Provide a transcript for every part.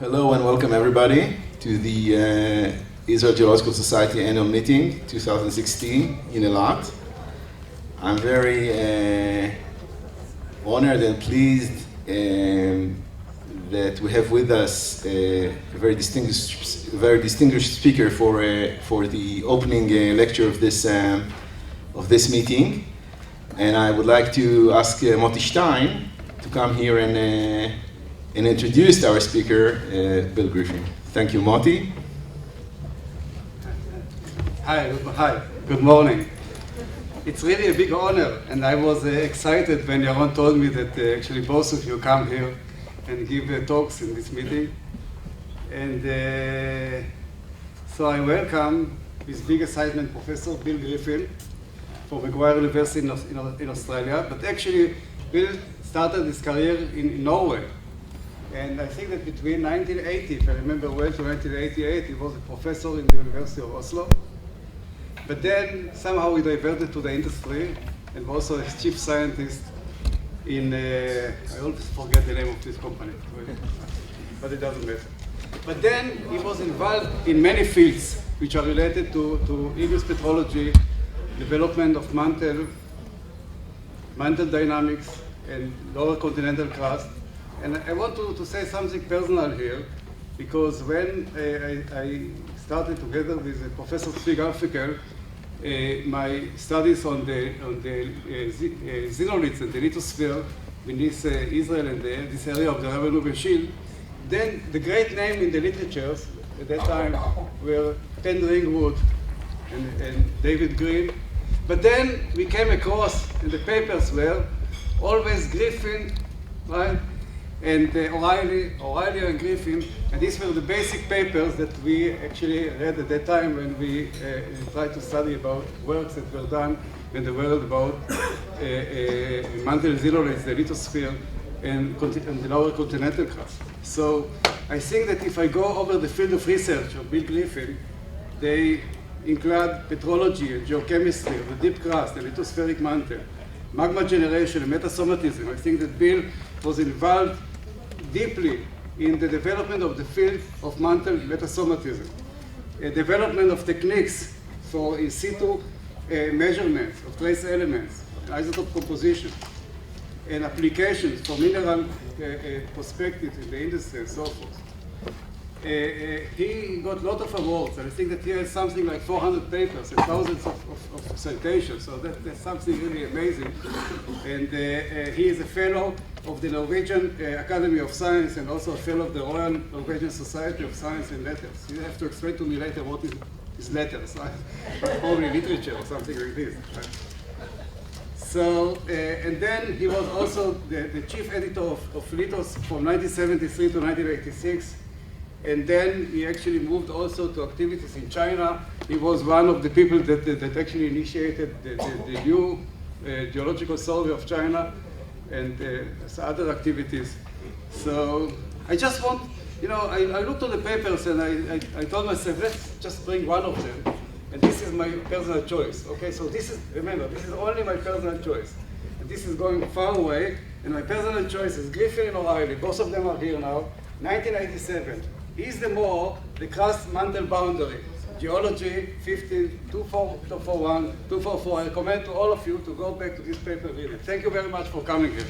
Hello and welcome everybody to the Israeli Geological Society annual meeting 2016 in Eilat. I'm very honored and pleased that we have with us a very distinguished speaker for the opening lecture of this meeting. And I would like to ask Moti Stein to come here and introduce our speaker, Bill Griffin. Thank you, Moti. Hi, good morning. It's really a big honor, and I was excited when Yaron told me that actually both of you come here and give talks in this meeting. And so I welcome his big assignment, Professor Bill Griffin, from Macquarie University in Australia. But actually, Bill started his career in Norway. And I think that between 1980, if I remember well, to 1988, he was a professor in the University of Oslo. But then somehow he diverted to the industry and also as chief scientist in, I always forget the name of this company, but it doesn't matter. But then he was involved in many fields which are related to igneous petrology, development of mantle dynamics, and lower continental crust. And I want to say something personal here, because when I started together with Professor Zvi Garfinkel my studies on the xenoliths and the lithosphere beneath Israel and this area of the Revenue Shield, then the great name in the literatures at that time were Ken Ringwood and David Green. But then we came across, and the papers were always Griffin, right? And O'Reilly and Griffin, and these were the basic papers that we actually read at that time when we tried to study about works that were done in the world about mantle xenoliths, the lithosphere, and the lower continental crust. So I think that if I go over the field of research of Bill Griffin, they include petrology and geochemistry of the deep crust, the lithospheric mantle, magma generation, and metasomatism. I think that Bill was involved deeply in the development of the field of mantle metasomatism, development of techniques for in situ measurements of trace elements, isotope composition, and applications for mineral perspectives in the industry and so forth. He got a lot of awards, and I think that he has something like 400 papers and thousands of citations, so that's something really amazing. And he is a fellow of the Norwegian Academy of Science and also a fellow of the Royal Norwegian Society of Science and Letters. You have to explain to me later what is letters, right? But probably literature or something like this. Right? So, and then he was also the chief editor of Lithos from 1973 to 1986. And then he actually moved also to activities in China. He was one of the people that actually initiated the new geological survey of China and other activities. So I just want, I looked at the papers and I told myself, let's just bring one of them. And this is my personal choice. Okay, so remember, this is only my personal choice. And this is going far away. And my personal choice is Griffin and O'Reilly. Both of them are here now. 1997. Is the crust mantle boundary. Geology 15-2441, 244. I recommend to all of you to go back to this paper and read it. Thank you very much for coming here.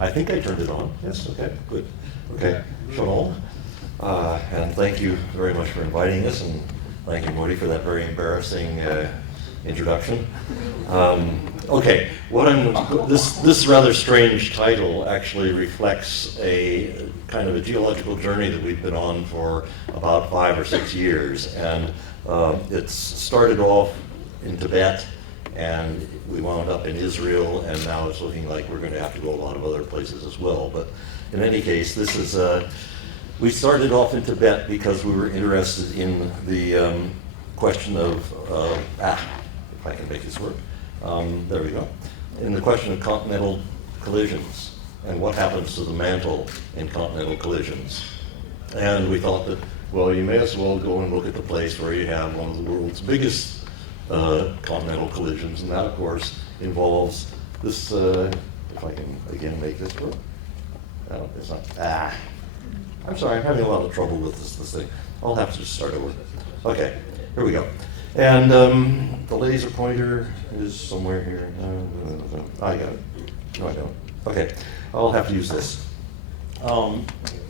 I think I turned it on. Yes, okay, good. Okay, Shalom. And thank you very much for inviting us, and thank you, Moti, for that very embarrassing introduction. Okay, this rather strange title actually reflects a kind of a geological journey that we've been on for about 5 or 6 years, and it's started off in Tibet, and we wound up in Israel, and now it's looking like we're going to have to go a lot of other places as well. But in any case, this is we started off in Tibet because we were interested in the question of, if I can make this work, there we go, in the question of continental collisions and what happens to the mantle in continental collisions. And we thought that, well, you may as well go and look at the place where you have one of the world's biggest continental collisions, and that, of course, involves this, if I can again make this work. No, it's not. I'm sorry, I'm having a lot of trouble with this thing. I'll have to just start over. Okay, here we go. And the laser pointer is somewhere here. No, I got it. No, I don't. Okay, I'll have to use this.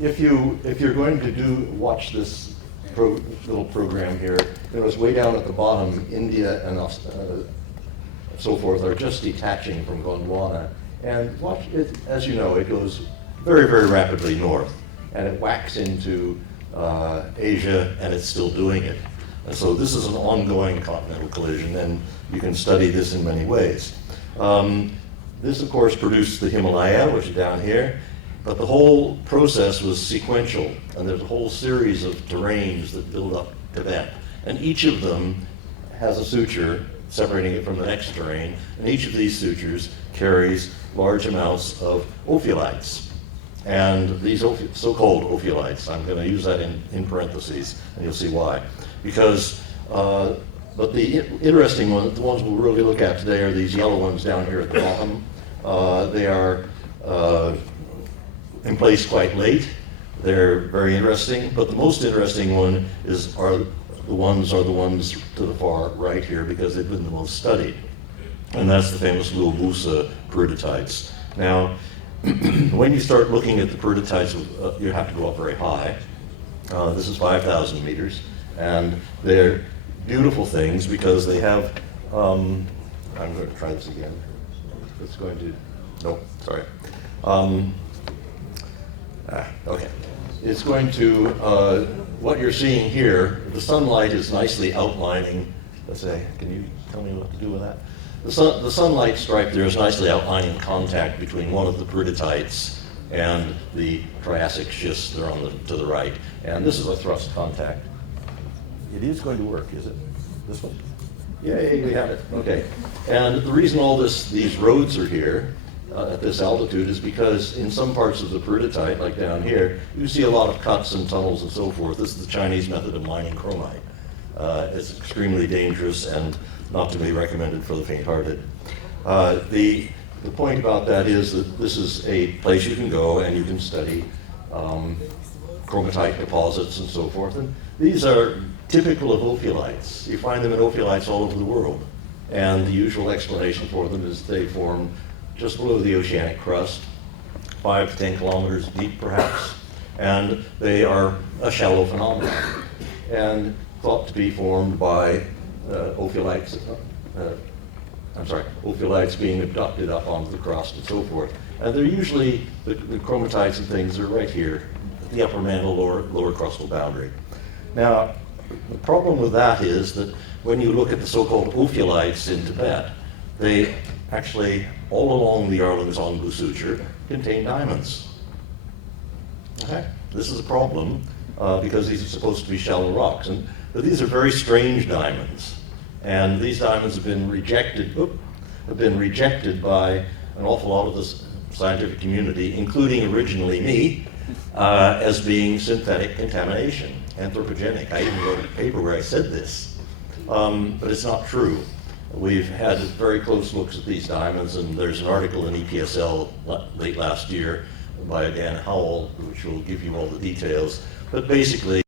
If you're going to watch this little program here, notice way down at the bottom, India and so forth are just detaching from Gondwana. And watch it, as you know, it goes very, very rapidly north, and it whacks into Asia, and it's still doing it. And so this is an ongoing continental collision, and you can study this in many ways. This, of course, produced the Himalaya, which is down here, but the whole process was sequential, and there's a whole series of terrains that build up Tibet, and each of them has a suture separating it from the next terrain, and each of these sutures carries large amounts of ophiolites. And these so-called ophiolites, I'm going to use that in parentheses, and you'll see why. Because, but the interesting ones, the ones we'll really look at today, are these yellow ones down here at the bottom. They are in place quite late. They're very interesting, but the most interesting one are the ones to the far right here, because they've been the most studied. And that's the famous Luobusa peridiotites. Now, when you start looking at the peridiotites, you have to go up very high. This is 5,000 meters, and they're beautiful things because they have, I'm going to try this again. It's going to, nope, sorry. Okay. It's going to, what you're seeing here, the sunlight is nicely outlining, let's say, can you tell me what to do with that? The sunlight stripe there is nicely outlining contact between one of the peridiotites and the Triassic schists that are to the right. And this is a thrust contact. It is going to work, is it? This one? Yay, we have it. Okay. And the reason all these roads are here at this altitude is because in some parts of the periodicite, like down here, you see a lot of cuts and tunnels and so forth. This is the Chinese method of mining chromite. It's extremely dangerous and not to be recommended for the faint-hearted. The point about that is that this is a place you can go and you can study chromatite deposits and so forth. And these are typical of ophiolites. You find them in ophiolites all over the world. And the usual explanation for them is they form just below the oceanic crust, 5 to 10 kilometers deep perhaps. And they are a shallow phenomenon, and thought to be formed by ophiolites being abducted up onto the crust and so forth. And they're usually, the chromatites and things are right here, at the upper mantle, lower crustal boundary. Now, the problem with that is that when you look at the so-called ophiolites in Tibet, they actually, all along the Yarlung-Zongbu suture, contain diamonds. Okay? This is a problem because these are supposed to be shallow rocks. But these are very strange diamonds. And these diamonds have been rejected by an awful lot of the scientific community, including originally me, as being synthetic contamination, anthropogenic. I even wrote a paper where I said this, but it's not true. We've had very close looks at these diamonds, and there's an article in EPSL late last year by Dan Howell, which will give you all the details. But basically,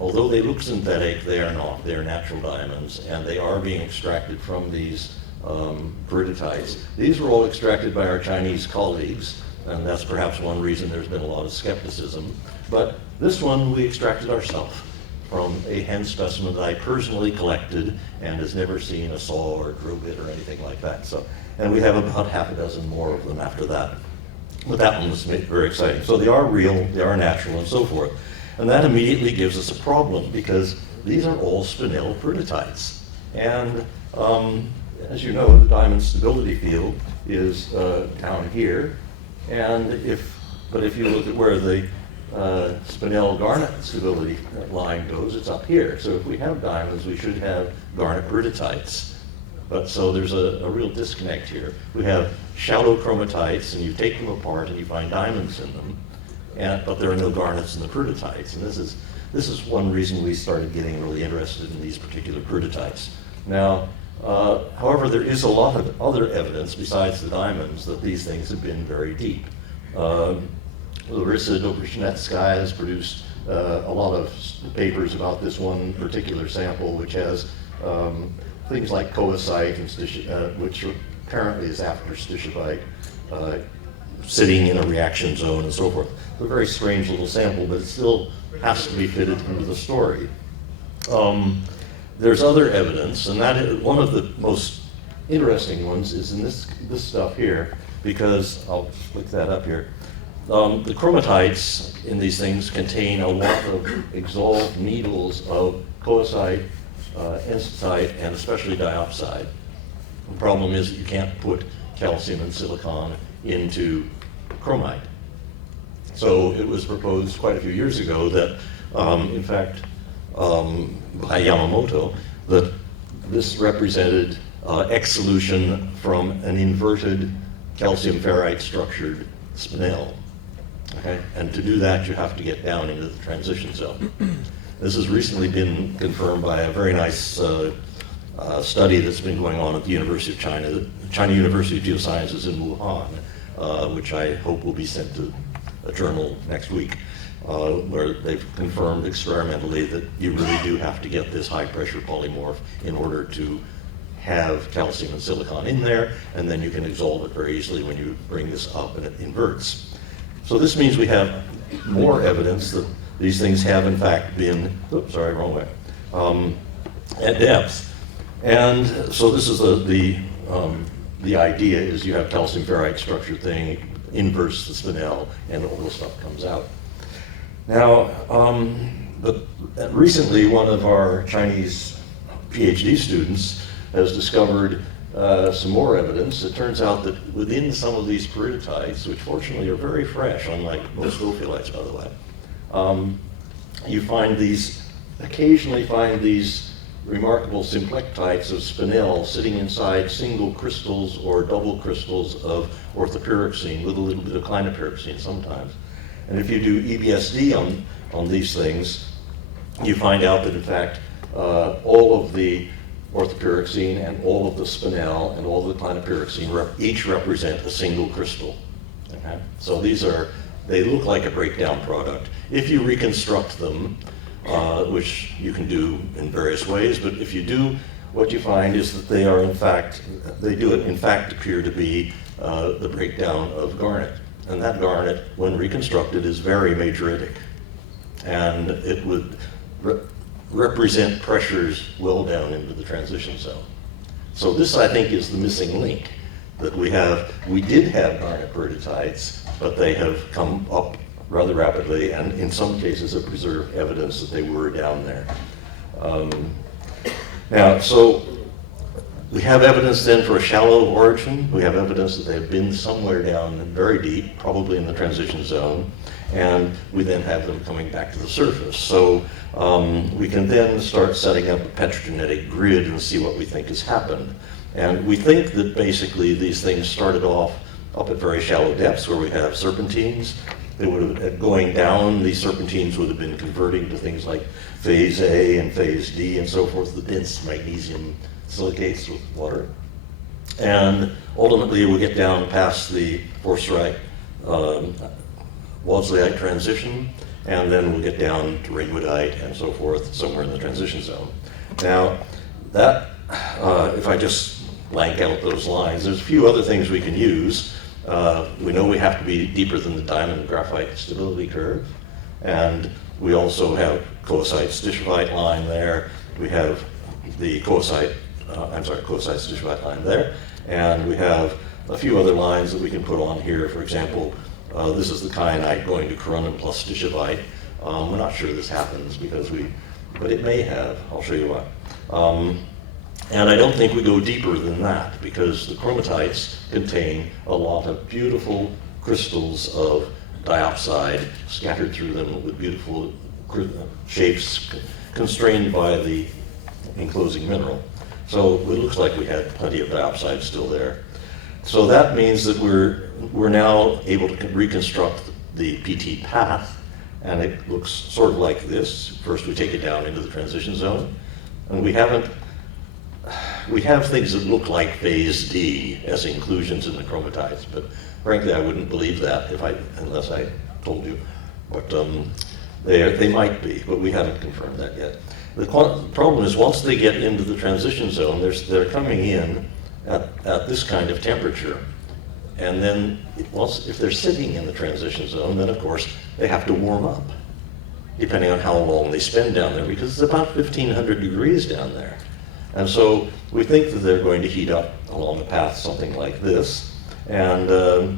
although they look synthetic, they are not. They are natural diamonds, and they are being extracted from these peridiotites. These were all extracted by our Chinese colleagues, and that's perhaps one reason there's been a lot of skepticism. But this one we extracted ourselves from a hen specimen that I personally collected and has never seen a saw or a drill bit or anything like that. So, and we have about half a dozen more of them after that. But that one was very exciting. So they are real, they are natural, and so forth. And that immediately gives us a problem because these are all spinel peridiotites. And as you know, the diamond stability field is down here. And if you look at where the spinel garnet stability line goes, it's up here. So if we have diamonds, we should have garnet peridiotites. But so there's a real disconnect here. We have shallow chromatites, and you take them apart and you find diamonds in them. but there are no garnets in the cruditites. And this is one reason we started getting really interested in these particular cruditites. Now, however, there is a lot of other evidence besides the diamonds that these things have been very deep. Larissa Dobryshnetskaya has produced a lot of papers about this one particular sample, which has things like coesite, and which apparently is after stishovite, sitting in a reaction zone and so forth. It's a very strange little sample, but it still has to be fitted into the story. There's other evidence, and that is one of the most interesting ones is in this stuff here, because I'll flick that up here. The chromatites in these things contain a lot of exolved needles of coesite, enstatite, and especially diopside. The problem is that you can't put calcium and silicon into chromite. So it was proposed quite a few years ago that, in fact, by Yamamoto, that this represented exsolution from an inverted calcium ferrite structured spinel. Okay? And to do that, you have to get down into the transition zone. This has recently been confirmed by a very nice study that's been going on at the University of China, the China University of Geosciences in Wuhan, which I hope will be sent to a journal next week, where they've confirmed experimentally that you really do have to get this high pressure polymorph in order to have calcium and silicon in there, and then you can exsolve it very easily when you bring this up and it inverts. So this means we have more evidence that these things have in fact been, oops, sorry, wrong way, at depth. And so this is the idea is you have calcium ferrite structured thing, inverse the spinel, and all the stuff comes out. Now, but recently one of our Chinese PhD students has discovered some more evidence. It turns out that within some of these peridiotites, which fortunately are very fresh, unlike most ophiolites, by the way, you find occasionally find these remarkable symplectites of spinel sitting inside single crystals or double crystals of orthopyroxene with a little bit of clinopyroxene sometimes. And if you do EBSD on these things, you find out that in fact all of the orthopyroxene and all of the spinel and all of the clinopyroxene each represent a single crystal. Okay? So they look like a breakdown product. If you reconstruct them, which you can do in various ways, but if you do, what you find is that they do in fact appear to be the breakdown of garnet. And that garnet, when reconstructed, is very majoretic. And it would represent pressures well down into the transition zone. So this, I think, is the missing link, that we did have garnet peridiotites, but they have come up rather rapidly, and in some cases have preserved evidence that they were down there. Now, so we have evidence then for a shallow origin. We have evidence that they've been somewhere down very deep, probably in the transition zone, and we then have them coming back to the surface. So we can then start setting up a petrogenetic grid and see what we think has happened. And we think that basically these things started off up at very shallow depths where we have serpentines. They would have, going down, these serpentines would have been converting to things like phase A and phase D and so forth, the dense magnesium silicates with water. And ultimately we'll get down past the forsterite, Waldsleyite transition, and then we'll get down to ringwoodite and so forth, somewhere in the transition zone. Now, that, if I just blank out those lines, there's a few other things we can use. We know we have to be deeper than the diamond graphite stability curve, and we also have coesite stishovite line there. We have the coesite stishovite line there, and we have a few other lines that we can put on here. For example, this is the kyanite going to corundum plus stishovite. We're not sure this happens but it may have. I'll show you why. And I don't think we go deeper than that, because the chromatites contain a lot of beautiful crystals of diopside scattered through them with beautiful shapes constrained by the enclosing mineral. So it looks like we had plenty of diopside still there. So that means that we're now able to reconstruct the PT path, and it looks sort of like this. First we take it down into the transition zone, and we have things that look like phase D as inclusions in the chromatites, but frankly I wouldn't believe that unless I told you. But they might be, but we haven't confirmed that yet. The problem is once they get into the transition zone, they're coming in at this kind of temperature. And then if they're sitting in the transition zone, then of course they have to warm up, depending on how long they spend down there, because it's about 1,500 degrees down there. And so we think that they're going to heat up along the path something like this, and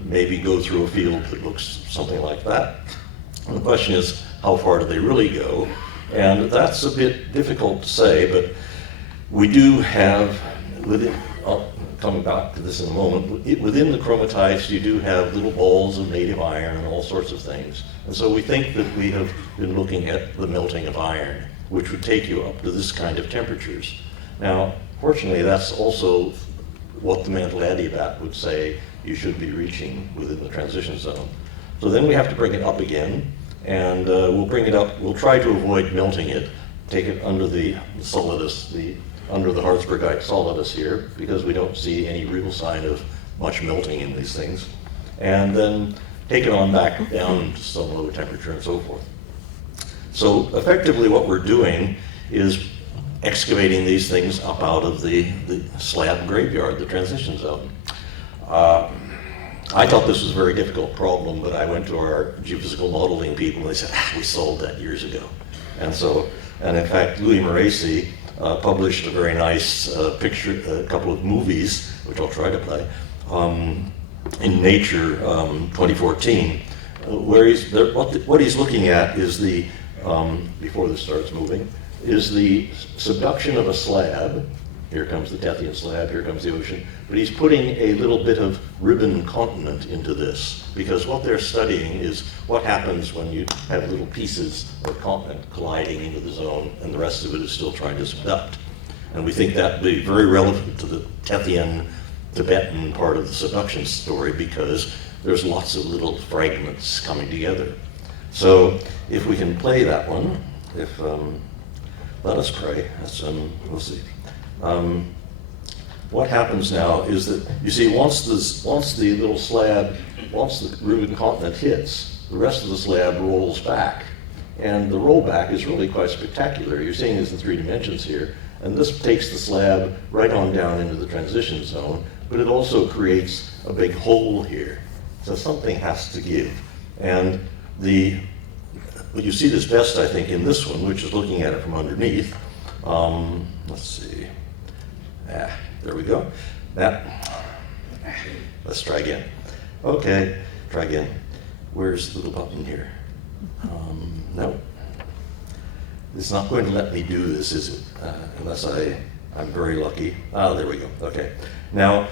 maybe go through a field that looks something like that. And the question is, how far do they really go? And that's a bit difficult to say, but we do have, I'll come back to this in a moment, within the chromatites you do have little balls of native iron and all sorts of things. And so we think that we have been looking at the melting of iron, which would take you up to this kind of temperatures. Now, fortunately, that's also what the mantle adiabat would say you should be reaching within the transition zone. So then we have to bring it up again, and we'll bring it up, we'll try to avoid melting it, take it under the solidus, under the Harzbergite solidus here, because we don't see any real sign of much melting in these things, and then take it on back down to some low temperature and so forth. So effectively what we're doing is excavating these things up out of the slab graveyard, the transition zone. I thought this was a very difficult problem, but I went to our geophysical modeling people and they said, we solved that years ago. And in fact, Louis Moraci published a very nice picture, a couple of movies, which I'll try to play, in Nature 2014, where what he's looking at is the, before this starts moving, is the subduction of a slab. Here comes the Tethyan slab, here comes the ocean, but he's putting a little bit of ribbon continent into this, because what they're studying is what happens when you have little pieces of continent colliding into the zone and the rest of it is still trying to subduct. And we think that would be very relevant to the Tethyan Tibetan part of the subduction story, because there's lots of little fragments coming together. So if we can play that one, let us pray, we'll see. What happens now is that, you see, once the little slab, once the ribbon continent hits, the rest of the slab rolls back. And the rollback is really quite spectacular. You're seeing this in 3 dimensions here. And this takes the slab right on down into the transition zone, but it also creates a big hole here. So something has to give. And well, you see this best, I think, in this one, which is looking at it from underneath. Let's see. There we go. Let's try again. Okay, try again. Where's the little button here? No. It's not going to let me do this, is it? Unless I'm very lucky. There we go. Okay. Now,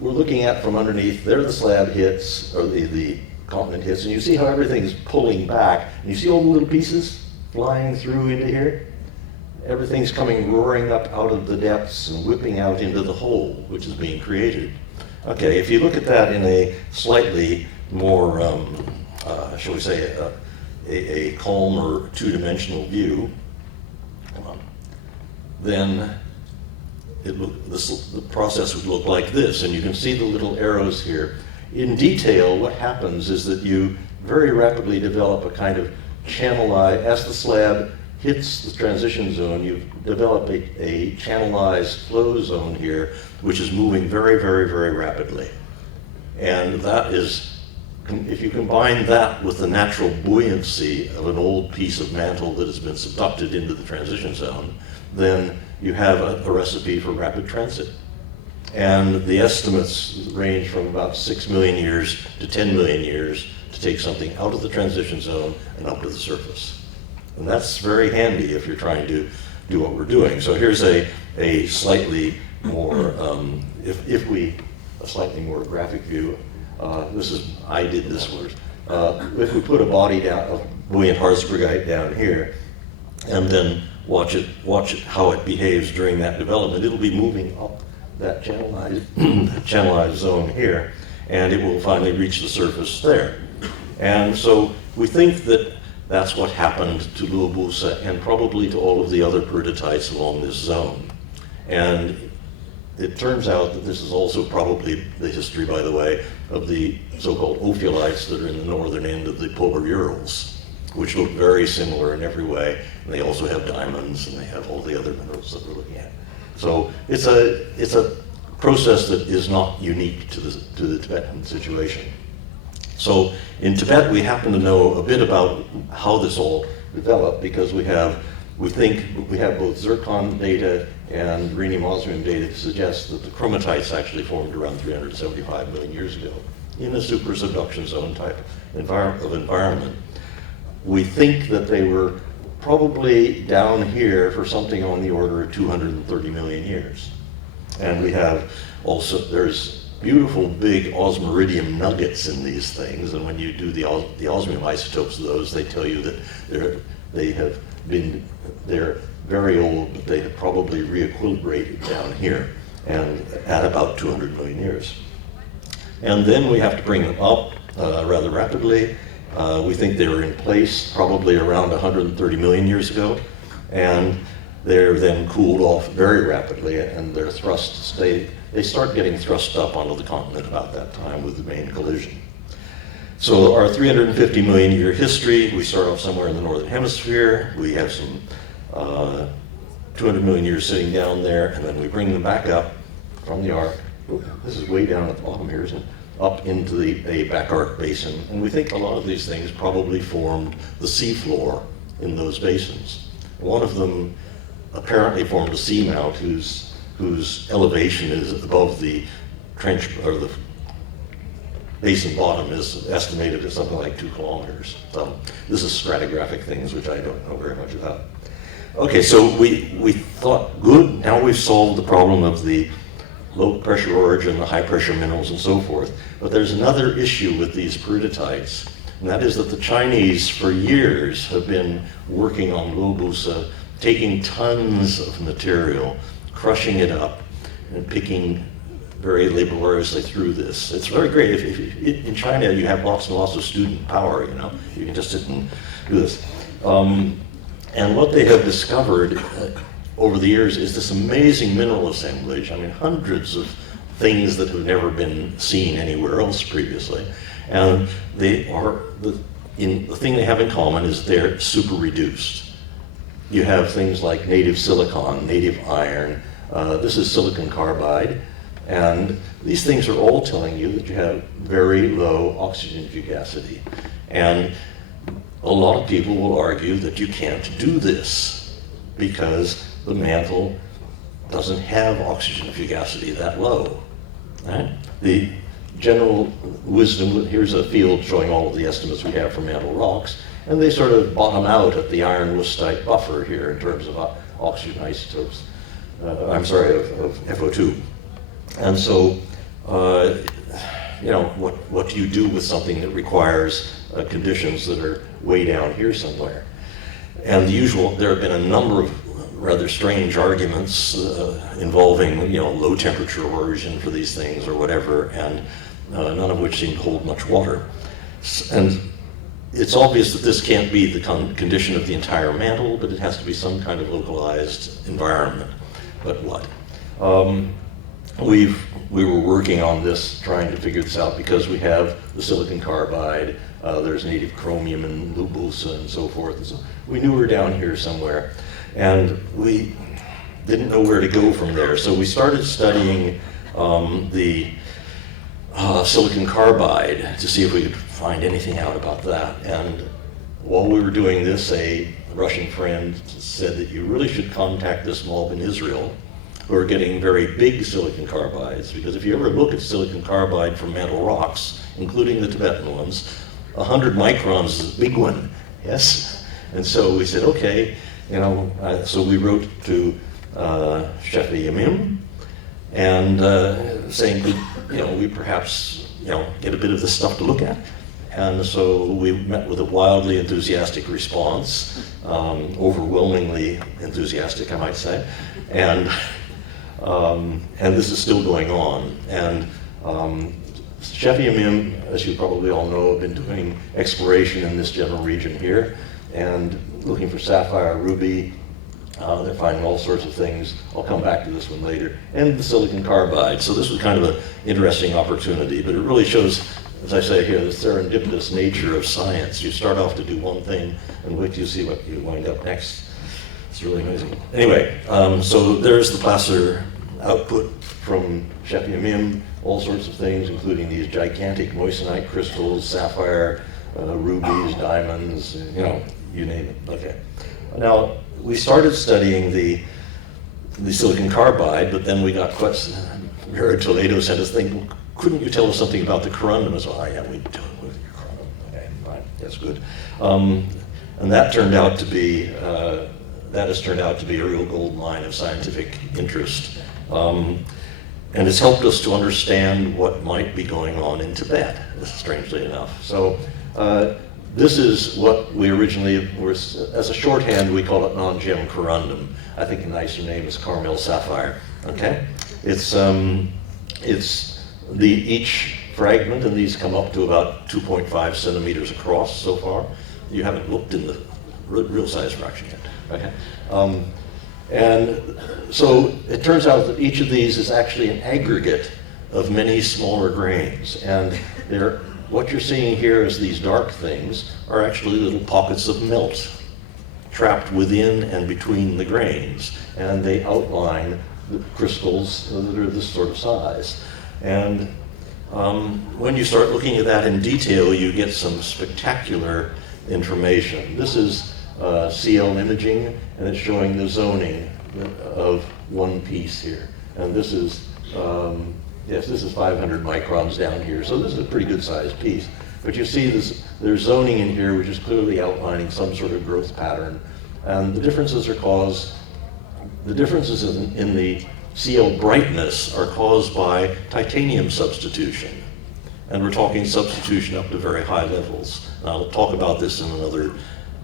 we're looking at from underneath. There the slab hits, or the continent hits, and you see how everything's pulling back. And you see all the little pieces flying through into here? Everything's coming roaring up out of the depths and whipping out into the hole, which is being created. Okay, if you look at that in a slightly more, shall we say, a calmer 2-dimensional view, then the process would look like this, and you can see the little arrows here. In detail, what happens is that you very rapidly develop a kind of channelized, as the slab hits the transition zone, you develop a channelized flow zone here, which is moving very, very, very rapidly. And that is, if you combine that with the natural buoyancy of an old piece of mantle that has been subducted into the transition zone, then you have a recipe for rapid transit. And the estimates range from about 6 million years to 10 million years to take something out of the transition zone and up to the surface. And that's very handy if you're trying to do what we're doing. So here's a slightly more, a slightly more graphic view. I did this one. If we put a body down, a buoyant Harzbergite down here, and then watch it how it behaves during that development, it'll be moving up that channelized zone here, and it will finally reach the surface there. And so we think that that's what happened to Luobusa and probably to all of the other periddotites along this zone. And it turns out that this is also probably the history, by the way, of the so-called ophiolites that are in the northern end of the polar Urals, which look very similar in every way. And they also have diamonds, and they have all the other minerals that we're looking at. So it's a process that is not unique to the Tibetan situation. So in Tibet, we happen to know a bit about how this all developed because we think we have both zircon data and rhenium osmium data to suggest that the chromatites actually formed around 375 million years ago in a supersubduction zone type of environment. We think that they were probably down here for something on the order of 230 million years. And we have also, there's beautiful big osmiridium nuggets in these things, and when you do the osmium isotopes of those, they tell you that they're very old, but they have probably re-equilibrated down here and at about 200 million years. And then we have to bring them up rather rapidly. We think they were in place probably around 130 million years ago, and they're then cooled off very rapidly, and their thrusts, they start getting thrust up onto the continent about that time with the main collision. So our 350 million year history, we start off somewhere in the northern hemisphere. We have some 200 million years sitting down there, and then we bring them back up from the arc. This is way down at the bottom here, isn't it? Up into a back arc basin. And we think a lot of these things probably formed the seafloor in those basins. One of them apparently formed a seamount whose elevation is above the trench, or the basin bottom is estimated at something like 2 kilometers. So this is stratigraphic things, which I don't know very much about. Okay, so we thought, good, now we've solved the problem of the low pressure origin, the high pressure minerals and so forth. But there's another issue with these periddotites, and that is that the Chinese for years have been working on Luobusa, taking tons of material, crushing it up, and picking very laboriously through this. It's very great. If in China you have lots and lots of student power, you know, you can just sit and do this. And what they have discovered over the years is this amazing mineral assemblage. I mean, hundreds of things that have never been seen anywhere else previously. And they are, the thing they have in common is they're super reduced. You have things like native silicon, native iron. This is silicon carbide. And these things are all telling you that you have very low oxygen fugacity. And a lot of people will argue that you can't do this because the mantle doesn't have oxygen fugacity that low. Right? The general wisdom, here's a field showing all of the estimates we have for mantle rocks, and they sort of bottom out at the iron wüstite buffer here in terms of oxygen isotopes. I'm sorry, of FO2. And so, you know, what do you do with something that requires conditions that are way down here somewhere? And there have been a number of rather strange arguments involving, you know, low temperature origin for these things or whatever, and none of which seem to hold much water. And it's obvious that this can't be the condition of the entire mantle, but it has to be some kind of localized environment. But what? We were working on this, trying to figure this out, because we have the silicon carbide, there's native chromium in Luobusa and so forth. And so we knew we were down here somewhere, and we didn't know where to go from there. So we started studying the silicon carbide to see if we could find anything out about that. And while we were doing this, a Russian friend said that you really should contact this mob in Israel who are getting very big silicon carbides, because if you ever look at silicon carbide from mantle rocks, including the Tibetan ones, 100 microns is a big one, yes? And so we said, okay, you know, so we wrote to Shefa Yamim and saying, you know, we perhaps, you know, get a bit of this stuff to look at. And so we met with a wildly enthusiastic response, overwhelmingly enthusiastic, I might say. And this is still going on. And Shefa Yamim, as you probably all know, have been doing exploration in this general region here and looking for sapphire, ruby. They're finding all sorts of things. I'll come back to this one later. And the silicon carbide. So this was kind of an interesting opportunity, but it really shows, as I say here, the serendipitous nature of science. You start off to do one thing and wait till you see what you wind up next. It's really amazing. Anyway, so there's the placer output from Shefa Yamim, all sorts of things, including these gigantic moissanite crystals, sapphire, rubies, diamonds, you name it. Okay. Now, we started studying the silicon carbide, but then we got questions. Toledo sent us thing, couldn't you tell us something about the corundum? As well, yeah, we do it with your corundum. Okay, fine, that's good. And that turned out to be, that has turned out to be a real gold mine of scientific interest. And it's helped us to understand what might be going on in Tibet, strangely enough. So this is what we originally were, as a shorthand, we call it non-gem corundum. I think a nicer name is Carmel sapphire, okay? It's each fragment, and these come up to about 2.5 centimeters across so far. You haven't looked in the real size fraction yet, okay? And so it turns out that each of these is actually an aggregate of many smaller grains. And what you're seeing here is these dark things are actually little pockets of melt trapped within and between the grains. And they outline the crystals that are this sort of size. And when you start looking at that in detail, you get some spectacular information. This is CL imaging, and it's showing the zoning of one piece here. And this is, yes, this is 500 microns down here, so this is a pretty good sized piece. But you see there's zoning in here, which is clearly outlining some sort of growth pattern. And the differences in the CL brightness are caused by titanium substitution. And we're talking substitution up to very high levels. And I'll talk about this in another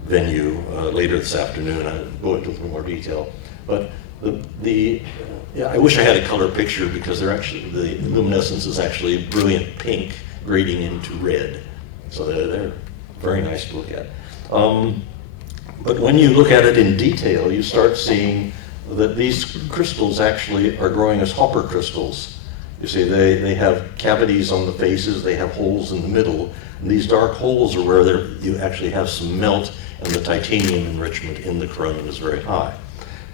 venue later this afternoon. I'll go into a little more detail. But I wish I had a color picture, because the luminescence is actually a brilliant pink grading into red. So they're very nice to look at. But when you look at it in detail, you start seeing that these crystals actually are growing as hopper crystals. You see, they have cavities on the faces, they have holes in the middle, and these dark holes are where you actually have some melt, and the titanium enrichment in the corundum is very high.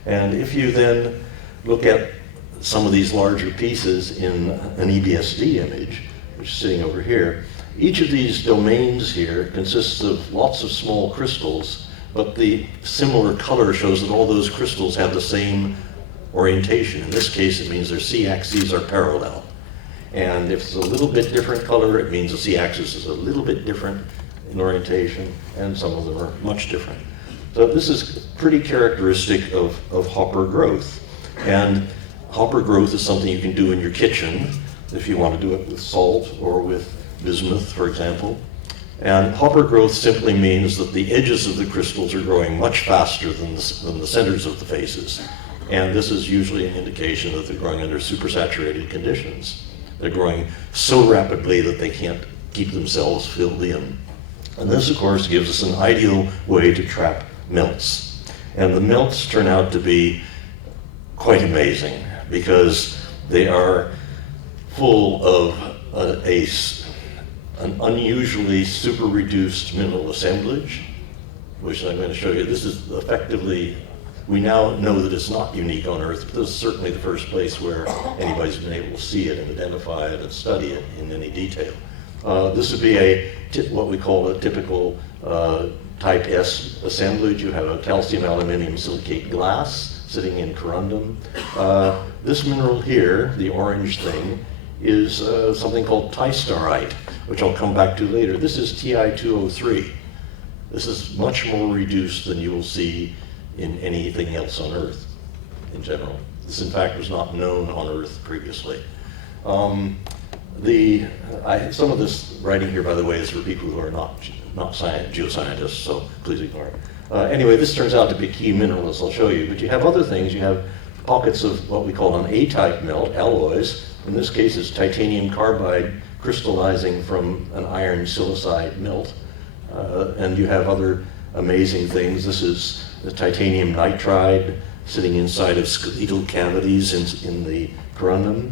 And if you then look at some of these larger pieces in an EBSD image, which is sitting over here, each of these domains here consists of lots of small crystals, but the similar color shows that all those crystals have the same orientation. In this case, it means their C-axes are parallel. And if it's a little bit different color, it means the C-axis is a little bit different in orientation, and some of them are much different. So this is pretty characteristic of hopper growth. And hopper growth is something you can do in your kitchen if you want to do it with salt or with bismuth, for example. And hopper growth simply means that the edges of the crystals are growing much faster than the centers of the faces. And this is usually an indication that they're growing under supersaturated conditions. They're growing so rapidly that they can't keep themselves filled in. And this, of course, gives us an ideal way to trap melts. And the melts turn out to be quite amazing, because they are full of an unusually super reduced mineral assemblage, which I'm going to show you. This is effectively, we now know that it's not unique on Earth, but this is certainly the first place where anybody's been able to see it and identify it and study it in any detail. This would be what we call a typical type S assemblage. You have a calcium aluminum silicate glass sitting in corundum. This mineral here, the orange thing, is something called tistarite, which I'll come back to later. This is Ti2O3. This is much more reduced than you will see in anything else on Earth in general. This, in fact, was not known on Earth previously. Some of this writing here, by the way, is for people who are not geoscientists, so please ignore it. Anyway, this turns out to be key mineral, as I'll show you. But you have other things. You have pockets of what we call an A-type melt, alloys. In this case, it's titanium carbide crystallizing from an iron silicide melt. And you have other amazing things. This is the titanium nitride sitting inside of skeletal cavities in the corundum.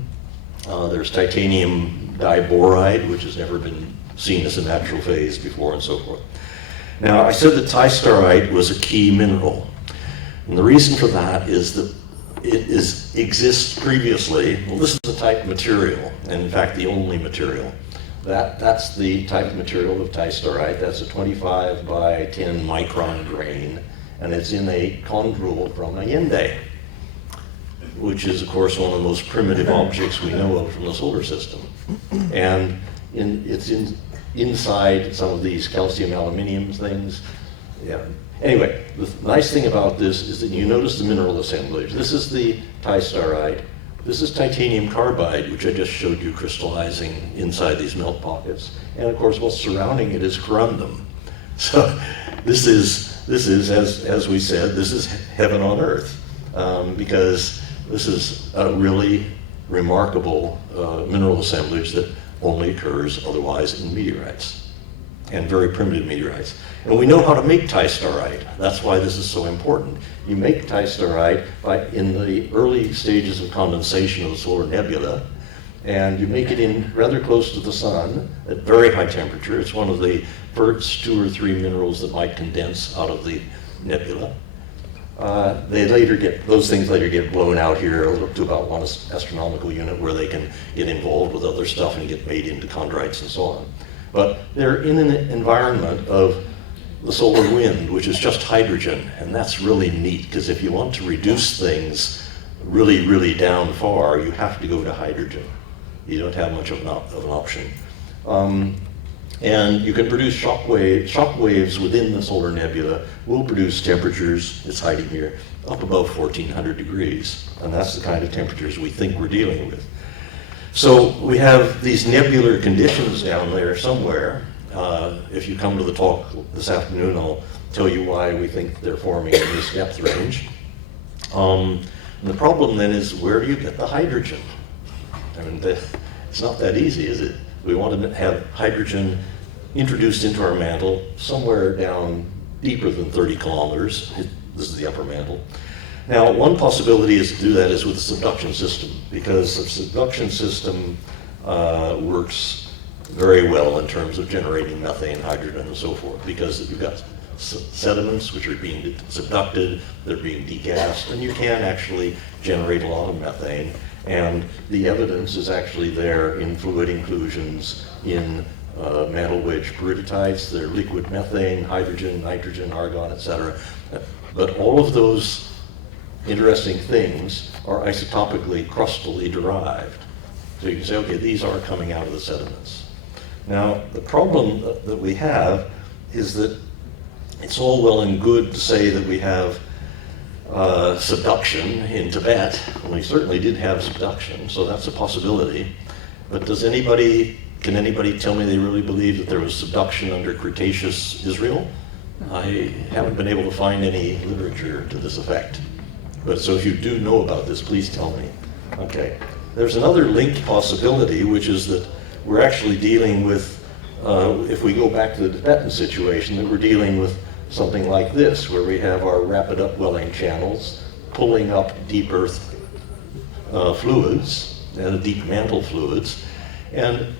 There's titanium diboride, which has never been seen as a natural phase before, and so forth. Now, I said that tistarite was a key mineral. And the reason for that is that it exists previously. Well, this is the type of material, and in fact, the only material. That's the type of material of tistarite. That's a 25 by 10 micron grain, and it's in a chondrule from a yende, which is, of course, one of the most primitive objects we know of from the solar system. And it's inside some of these calcium aluminium things. Yeah. Anyway, the nice thing about this is that you notice the mineral assemblage. This is the tistarite. This is titanium carbide, which I just showed you crystallizing inside these melt pockets. And of course, what's surrounding it is corundum. So this is as we said, this is heaven on earth, because this is a really remarkable mineral assemblage that only occurs otherwise in meteorites, and very primitive meteorites. And we know how to make tistarite. That's why this is so important. You make tistarite in the early stages of condensation of the solar nebula, and you make it in rather close to the sun at very high temperature. It's one of the first 2 or 3 minerals that might condense out of the nebula. Those things later get blown out here up to about 1 astronomical unit, where they can get involved with other stuff and get made into chondrites and so on. But they're in an environment of the solar wind, which is just hydrogen, and that's really neat, because if you want to reduce things really, really down far, you have to go to hydrogen. You don't have much of an option. And you can produce shock waves within the solar nebula will produce temperatures, it's hiding here, up above 1400 degrees. And that's the kind of temperatures we think we're dealing with. So we have these nebular conditions down there somewhere. If you come to the talk this afternoon, I'll tell you why we think they're forming in this depth range. And the problem then is, where do you get the hydrogen? I mean, it's not that easy, is it? We want to have hydrogen introduced into our mantle somewhere down deeper than 30 kilometers. This is the upper mantle. Now, one possibility is to do that is with a subduction system, because the subduction system works very well in terms of generating methane, hydrogen, and so forth, because you've got sediments which are being subducted, they're being degassed, and you can actually generate a lot of methane. And the evidence is actually there in fluid inclusions in mantle wedge peridotites. They're liquid methane, hydrogen, nitrogen, argon, etc. But all of those interesting things are isotopically, crustally derived. So you can say, okay, these are coming out of the sediments. Now, the problem that we have is that it's all well and good to say that we have subduction in Tibet, and we certainly did have subduction, so that's a possibility. But can anybody tell me they really believe that there was subduction under Cretaceous Israel? I haven't been able to find any literature to this effect. But so if you do know about this, please tell me. Okay. There's another linked possibility, which is that we're actually dealing with, if we go back to the Tibetan situation, that we're dealing with something like this, where we have our rapid upwelling channels pulling up deep earth fluids, and deep mantle fluids. And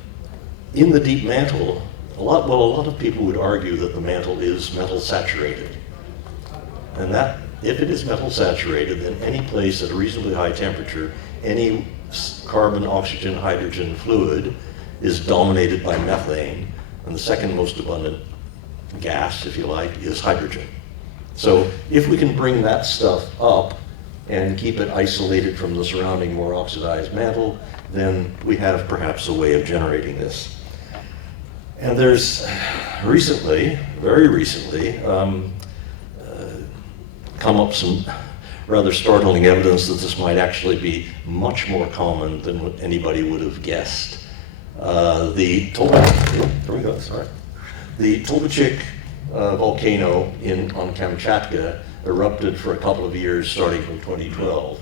in the deep mantle, a lot of people would argue that the mantle is metal saturated. And that, if it is metal saturated, then any place at a reasonably high temperature, any carbon, oxygen, hydrogen fluid is dominated by methane, and the second most abundant gas, if you like, is hydrogen. So if we can bring that stuff up and keep it isolated from the surrounding more oxidized mantle, then we have perhaps a way of generating this. And there's recently, very recently, come up some rather startling evidence that this might actually be much more common than what anybody would have guessed. The Tolbachik volcano on Kamchatka erupted for a couple of years starting from 2012.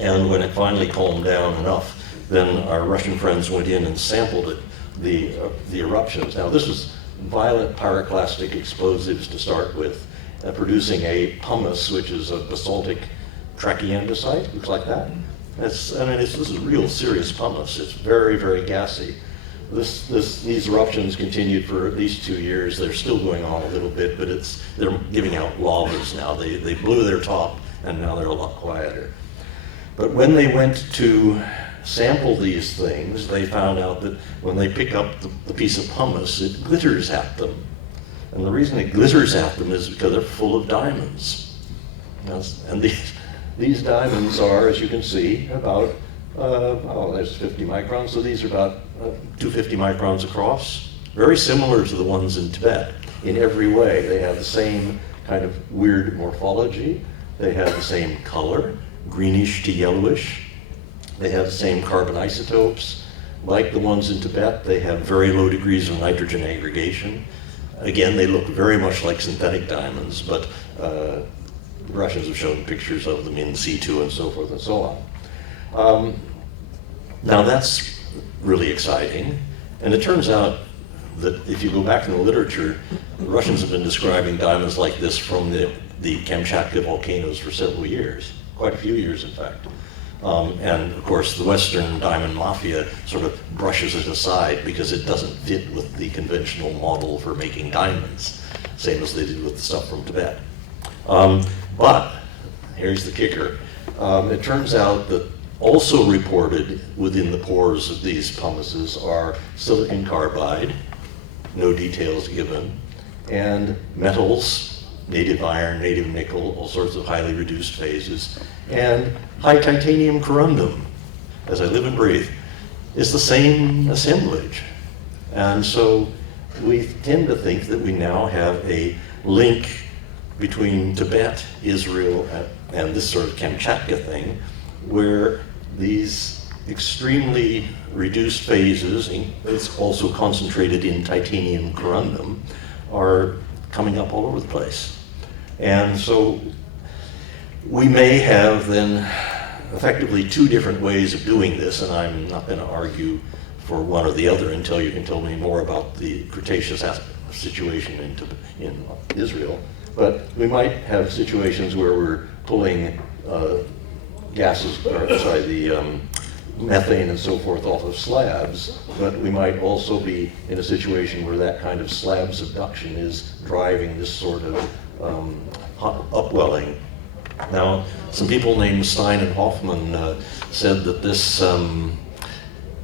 And when it finally calmed down enough, then our Russian friends went in and sampled it the eruptions. Now this was violent pyroclastic explosives to start with, producing a pumice, which is a basaltic trachyandesite, looks like that. This is real serious pumice. It's very, very gassy. These eruptions continued for at least 2 years. They're still going on a little bit, but they're giving out lavas now. They blew their top, and now they're a lot quieter. But when they went to sample these things, they found out that when they pick up the piece of pumice, it glitters at them. And the reason it glitters at them is because they're full of diamonds. And these diamonds are, as you can see, about, there's 50 microns, so these are about 250 microns across. Very similar to the ones in Tibet in every way. They have the same kind of weird morphology. They have the same color, greenish to yellowish. They have the same carbon isotopes. Like the ones in Tibet, they have very low degrees of nitrogen aggregation. Again, they look very much like synthetic diamonds, but the Russians have shown pictures of them in situ and so forth and so on. Now that's really exciting, and it turns out that if you go back in the literature, the Russians have been describing diamonds like this from the Kamchatka volcanoes for several years, quite a few years in fact. And of course the Western diamond mafia sort of brushes it aside because it doesn't fit with the conventional model for making diamonds, same as they did with the stuff from Tibet. But here's the kicker. It turns out that also reported within the pores of these pumices are silicon carbide, no details given, and metals, native iron, native nickel, all sorts of highly reduced phases, and high titanium corundum, as I live and breathe, is the same assemblage. And so we tend to think that we now have a link between Tibet, Israel, and this sort of Kamchatka thing, where these extremely reduced phases, it's also concentrated in titanium corundum, are coming up all over the place. And so we may have then effectively two different ways of doing this, and I'm not going to argue for one or the other until you can tell me more about the Cretaceous situation in Israel. But we might have situations where we're pulling methane and so forth off of slabs, but we might also be in a situation where that kind of slab subduction is driving this sort of upwelling. Now, some people named Stein and Hoffman said that this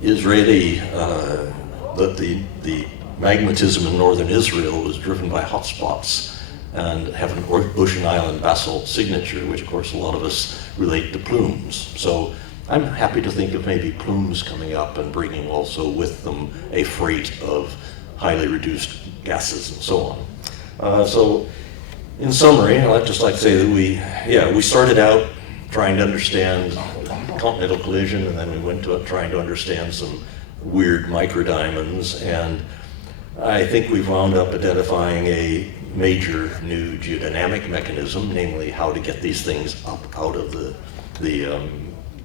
Israeli, that the magmatism in northern Israel was driven by hotspots and have an ocean island basalt signature, which of course a lot of us relate to plumes. So I'm happy to think of maybe plumes coming up and bringing also with them a freight of highly reduced gases and so on. So in summary, I'd just like to say that we started out trying to understand continental collision, and then we went to trying to understand some weird microdiamonds, and I think we've wound up identifying a major new geodynamic mechanism, namely how to get these things up out of the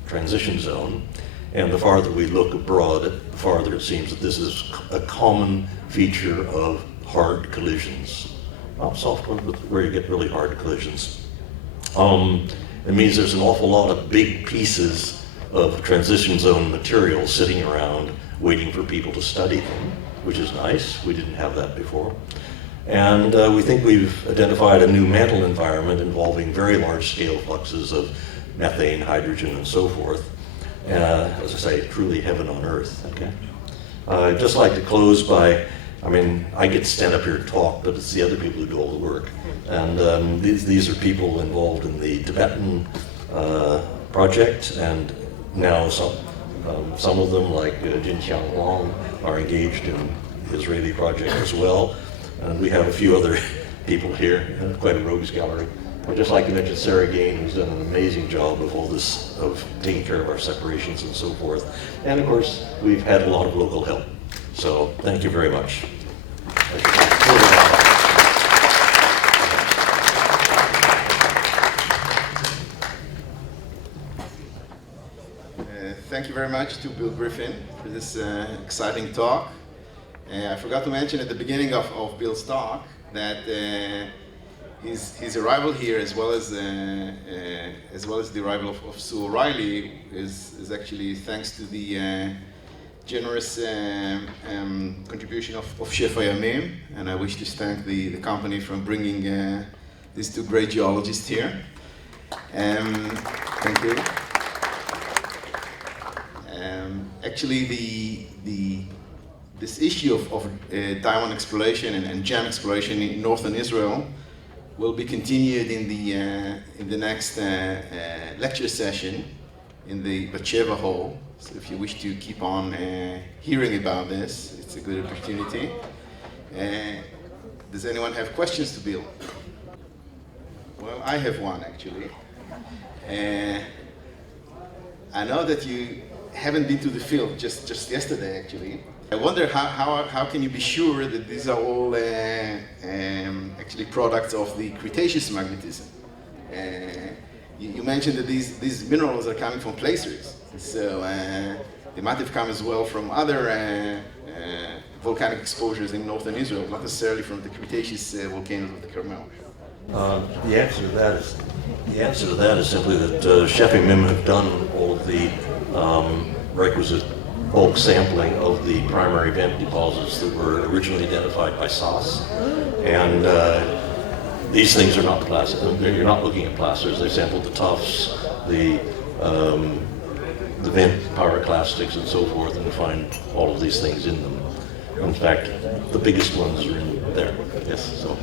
transition zone. And the farther we look abroad, the farther it seems that this is a common feature of hard collisions. Not soft ones, but where you get really hard collisions. It means there's an awful lot of big pieces of transition zone material sitting around waiting for people to study them, which is nice. We didn't have that before. And we think we've identified a new mantle environment involving very large scale fluxes of methane, hydrogen, and so forth. As I say, truly heaven on earth, okay? I'd just like to close by, I get to stand up here and talk, but it's the other people who do all the work. And these are people involved in the Tibetan project, and now some of them, like Jin Qiang Wang, are engaged in the Israeli project as well. And we have a few other people here, quite a rogues gallery. I'd just like to mention Sarah Gain, who's done an amazing job of all this, of taking care of our separations and so forth. And of course, we've had a lot of local help. So thank you very much. Thank you very much to Bill Griffin for this exciting talk. I forgot to mention at the beginning of Bill's talk that his arrival here, as well as the arrival of Sue O'Reilly, is actually thanks to the generous contribution of Shefa Yamim, and I wish to thank the company for bringing these two great geologists here. Thank you. Actually, this issue of diamond exploration and gem exploration in northern Israel will be continued in the next lecture session in the Batsheva Hall. So if you wish to keep on hearing about this, it's a good opportunity. Does anyone have questions to Bill? Well, I have one actually. I know that you haven't been to the field just yesterday actually. I wonder how can you be sure that these are all actually products of the Cretaceous magnetism? You mentioned that these minerals are coming from placers, so they might have come as well from other volcanic exposures in northern Israel, not necessarily from the Cretaceous volcanoes of the Carmel. The answer to that is simply that Shefa Yamim have done all of the requisite bulk sampling of the primary vent deposits that were originally identified by SAS, and these things are not placers. You're not looking at placers. They sampled the tuffs, the vent pyroclastics, and so forth, and find all of these things in them. In fact, the biggest ones are in there. Yes, so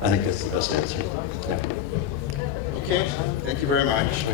I think that's the best answer. Yeah. Okay, thank you very much.